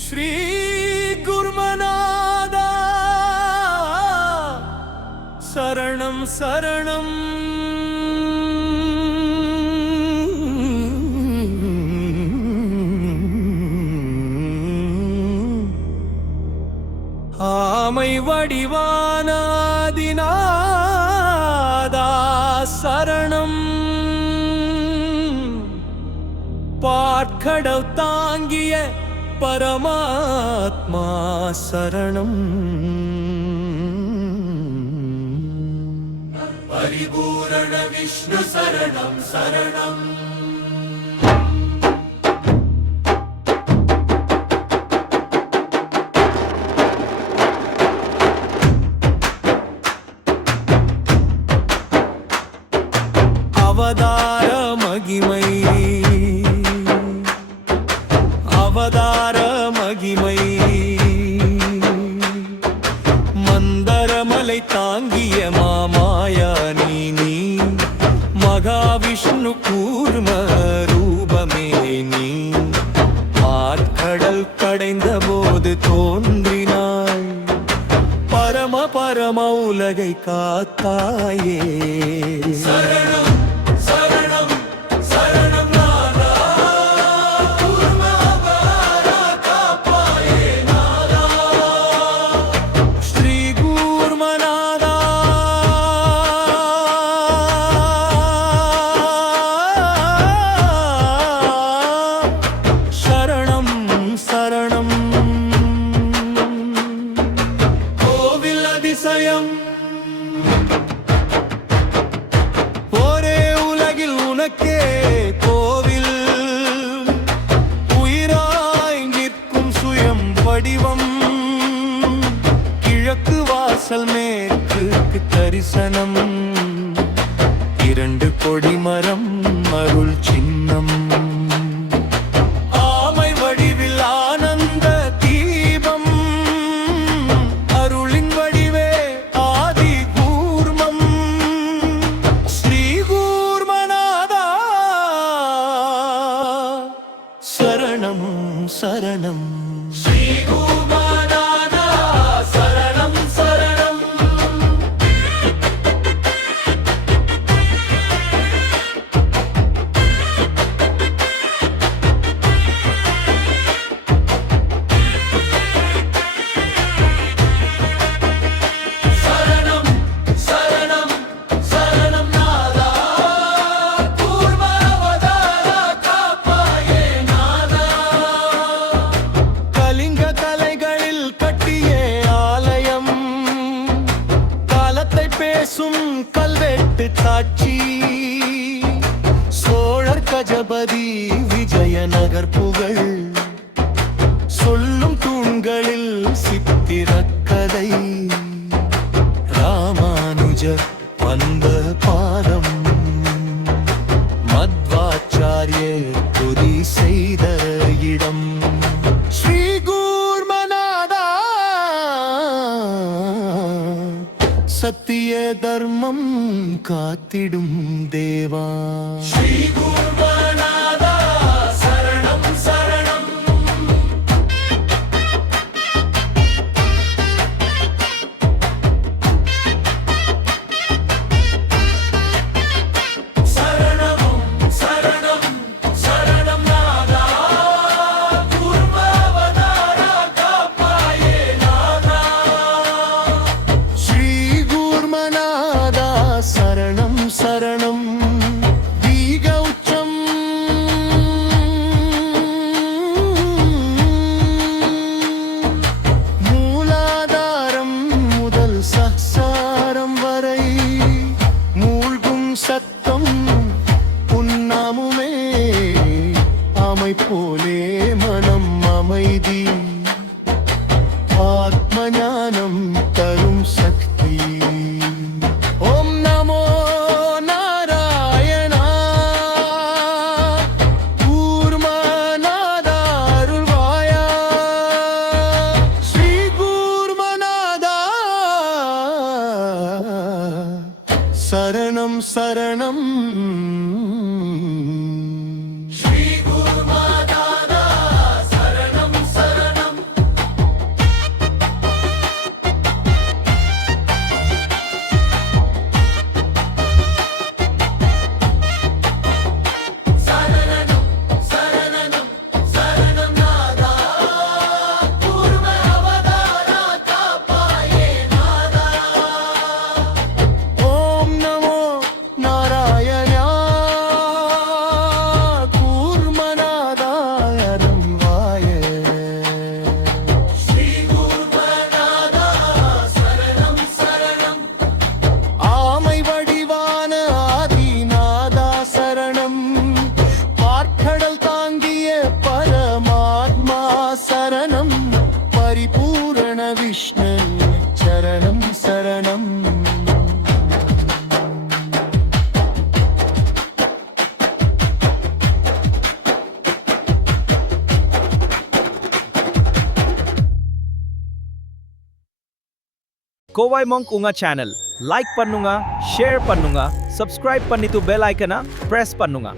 श्री गुरुमनादा शरणं शरणं ஆமை வடிவானாதிநாதா சரணம் பாற்கடல் தாங்கிய பரமாத்மா சரணம் பரிபூரண விஷ்ணு சரணம் சரணம் அவதார மகிமை அவதார மகிமை மந்தரமலை தாங்கிய மாமாயா நீ மகாவிஷ்ணு கூர்ம ரூபமே நீ ஆற்கடல் கடைந்த போது தோன்றினாய் பரம பரம உலகை காத்தாயே சரணம் ஒரே உலகில் உனக்கே கோவில் உயிராய் நிற்கும் சுயம் வடிவம் கிழக்கு வாசல் மேற்கு தரிசனம் இரண்டு கொடிமரம் அருள் சின்னம் ஆமை வடிவில் ஆனந்த தீபம் அருளின் வடிவே ஆதி கூர்மம் ஸ்ரீ கூர்மநாதா சரணம் சரணம் ஸ்ரீ கூர்மநாதா சரணம் சரணம் பேசும் கல்வெட்டு காட்சி சோழர் கஜபதி விஜயநகர் புகழ் சொல்லும் தூண்களில் சித்திரக்கதை ராமானுஜர் வந்த பாதம் மத்வாச்சாரியர் துதி செய்த இடம் ஸ்ரீ கூர்மநாதா சத்திய தர்மம் காத்திடும் தேவா ஸ்ரீ கூர்மநாதா சரணம் சரணம் சரணம் சரணம் சரணம் நாதா கூர்மாவதாரா காப்பாயே நாதா ஸ்ரீ கூர்மநாதா சரணம் சரணம் தீகௌச்சம் மூலாதாரம் முதல் சஹசாரம் வரை மூழ்கும் சத்தம் உன்னாமுமே ஆமை போலே மனம் அமைதி ஆத்ம ஞானம் தரும் சக்தி ஓம் நமோ நாராயணா கூர்மநாதா அருள்வாயா ஸ்ரீ கூர்மநாதா சரணம் சரணம் ஸ்ரீ கூர்மநாதா சரணம் சரணம் கோவாய் மாங்க் உங்க சேனல் லைக் பண்ணுங்க, ஷேர் பண்ணுங்க, சப்ஸ்கிரைப் பண்ணிட்டு பெல் ஐக்கனை பிரஸ் பண்ணுங்க.